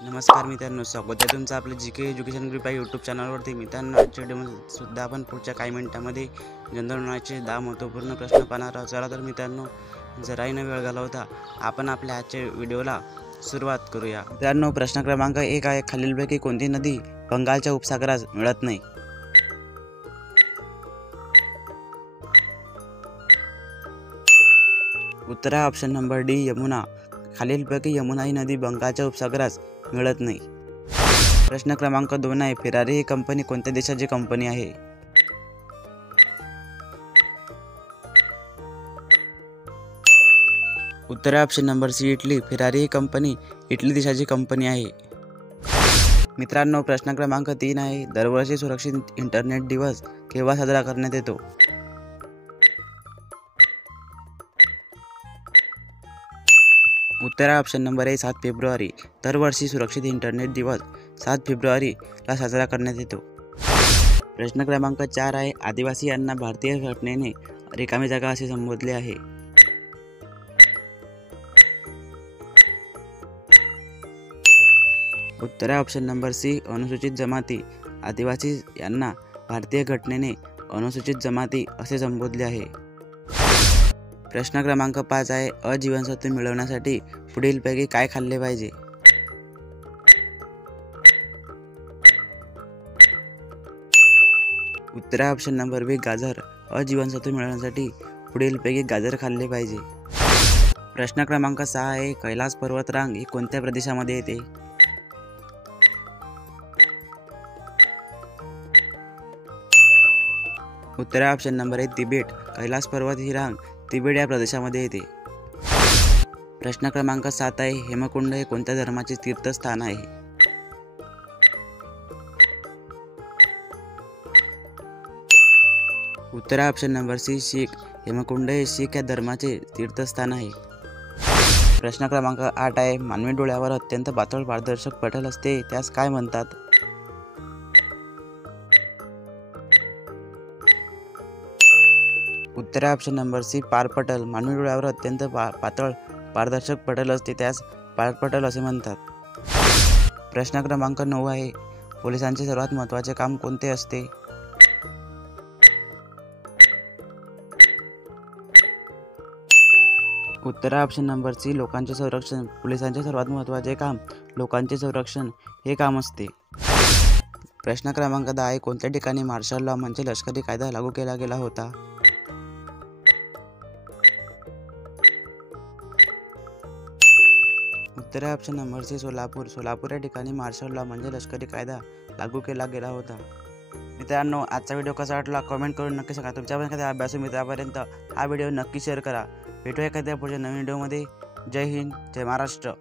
नमस्कार मित्रांनो, स्वागत आहे तुमचं आपलं जी के एज्युकेशन ग्रुप या यूट्यूब चॅनलवरती. मित्रांनो, आजच्या व्हिडिओमध्ये सुद्धा आपण पुढच्या काही मिनिटांमध्ये जनगणनाचे 10 महत्त्वपूर्ण प्रश्न पाहणार आहोत. चला तर मित्रांनो, जराही न वेळ घालवता आपण आपल्या आजच्या व्हिडिओला सुरुवात करूया. मित्रांनो, प्रश्न क्रमांक 1 आहे, खालीलपैकी कोणती नदी बंगालच्या उपसागरात मिळत नाही? उत्तर आहे ऑप्शन नंबर डी, यमुना. खालीलपैकी यमुना ही नदी बंगालच्या उपसागरात मिळत नाही. प्रश्न क्रमांक 2 आहे, फेरारी ही कंपनी कोणत्या देशाची कंपनी आहे? उत्तर आहे option number C, Italy. Ferrari ही कंपनी इटली देशाची कंपनी आहे. मित्रांनो, प्रश्न क्रमांक 3 आहे, दरवर्षी सुरक्षित इंटरनेट दिवस केव्हा साजरा करण्यात येतो? उत्तर आहे ऑप्शन नंबर ए, 7 फेब्रुवारी. दरवर्षी सुरक्षित इंटरनेट दिवस 7 फेब्रुवारीला साजरा करण्यात येतो. प्रश्न क्रमांक 4 आहे, आदिवासी यांना भारतीय घटनेने रिकामी जागा असे संबोधले आहे. उत्तर आहे ऑप्शन नंबर सी, अनुसूचित जमाती. आदिवासी यांना भारतीय घटनेने अनुसूचित जमाती असे संबोधले आहे. प्रश्न क्रमांक 5 आहे, अजीवनसत्त्वे मिळवण्यासाठी पुढीलपैकी काय खाल्ले पाहिजे? उत्तर आहे ऑप्शन नंबर बी, गाजर. अजीवनसत्त्वे मिळवण्यासाठी पुढीलपैकी गाजर खाल्ले पाहिजे. प्रश्न क्रमांक 6 आहे, कैलास पर्वत रांग ही कोणत्या प्रदेशामध्ये येते? उत्तर आहे option number A, Tibet. Kailash पर्वत ही रांग तिबेट या प्रदेशामध्ये येते. प्रश्न क्रमांक 7 आहे, हेमकुंड हे कोणत्या धर्माचे तीर्थस्थान आहे? उत्तर आहे ऑप्शन नंबर सी, शीख. हेमकुंड हे शीख या धर्माचे तीर्थस्थान आहे. प्रश्न क्रमांक 8 आहे, मानवी डोळ्यावर अत्यंत पातळ पारदर्शक पटल असते, त्यास काय म्हणतात? उत्तर आहे ऑप्शन नंबर सी, पारपटल. मानवी डोळ्यावर अत्यंत पातळ पारदर्शक पटल असते, त्यास पारपटल असे म्हणतात. प्रश्न क्रमांक 9 आहे, पोलिसांचे सर्वात महत्त्वाचे काम कोणते असते? उत्तर आहे ऑप्शन नंबर सी, लोकांचे संरक्षण. पोलिसांचे सर्वात महत्त्वाचे काम लोकांचे संरक्षण हे काम असते. प्रश्न क्रमांक 10 आहे, कोणत्या ठिकाणी मार्शल लॉ म्हणजे लष्करी कायदा लागू केला गेला होता? उत्तर आहे option number C, Solapur. Solapur या ठिकाणी मार्शल लॉ म्हणजे लष्करी कायदा लागू केला गेला होता. मित्रांनो, आजचा व्हिडिओ कसा वाटला कमेंट करून नक्की सांगा. तुमच्या एखाद्या अभ्यासू मित्रापर्यंत हा व्हिडिओ नक्की शेअर करा. भेटूया एखाद्या पुढच्या नवीन व्हिडिओमध्ये. जय हिंद, जय महाराष्ट्र.